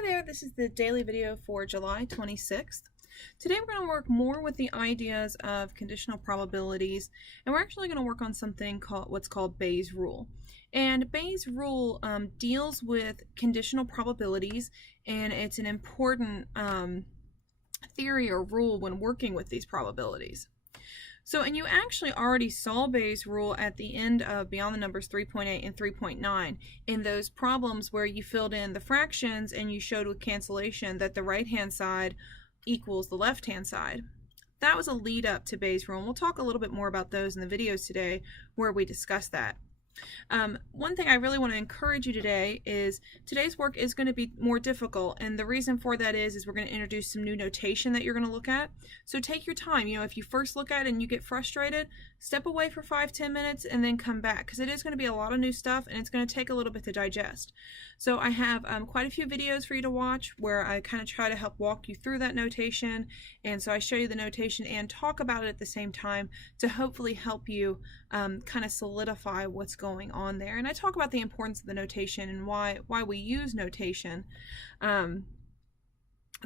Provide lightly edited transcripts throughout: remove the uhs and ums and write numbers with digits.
Hi there, this is the daily video for July 26th. Today we're going to work more with the ideas of conditional probabilities, and we're actually going to work on something called what's called Bayes' rule. And Bayes' rule deals with conditional probabilities, and it's an important theory or rule when working with these probabilities. So, and you actually already saw Bayes' rule at the end of Beyond the Numbers 3.8 and 3.9 in those problems where you filled in the fractions and you showed with cancellation that the right-hand side equals the left-hand side. That was a lead up to Bayes' rule, and we'll talk a little bit more about those in the videos today where we discuss that. One thing I really want to encourage you today is today's work is going to be more difficult, and the reason for that is we're going to introduce some new notation that you're going to look at. So take your time. If you first look at it and you get frustrated, step away for 5-10 minutes and then come back, because it is going to be a lot of new stuff and it's going to take a little bit to digest. So I have quite a few videos for you to watch where I kind of try to help walk you through that notation, and so I show you the notation and talk about it at the same time to hopefully help you kind of solidify what's going on there. And I talk about the importance of the notation and why we use notation.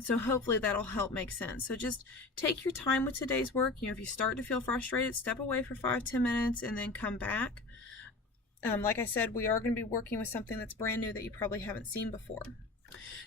So hopefully that'll help make sense. So just take your time with today's work. If you start to feel frustrated, step away for 5-10 minutes and then come back. Like I said, we are going to be working with something that's brand new that you probably haven't seen before.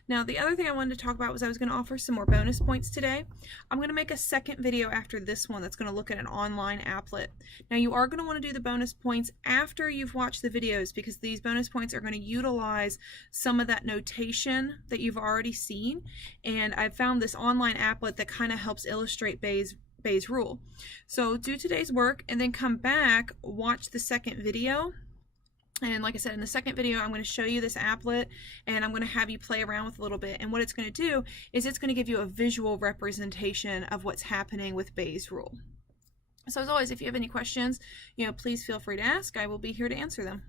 Now, the other thing I wanted to talk about was I was going to offer some more bonus points today. I'm going to make a second video after this one that's going to look at an online applet. Now, you are going to want to do the bonus points after you've watched the videos, because these bonus points are going to utilize some of that notation that you've already seen, and I've found this online applet that kind of helps illustrate Bayes' rule. So do today's work and then come back, watch the second video. And like I said, in the second video, I'm going to show you this applet and I'm going to have you play around with it a little bit. And what it's going to do is it's going to give you a visual representation of what's happening with Bayes' rule. So as always, if you have any questions, please feel free to ask. I will be here to answer them.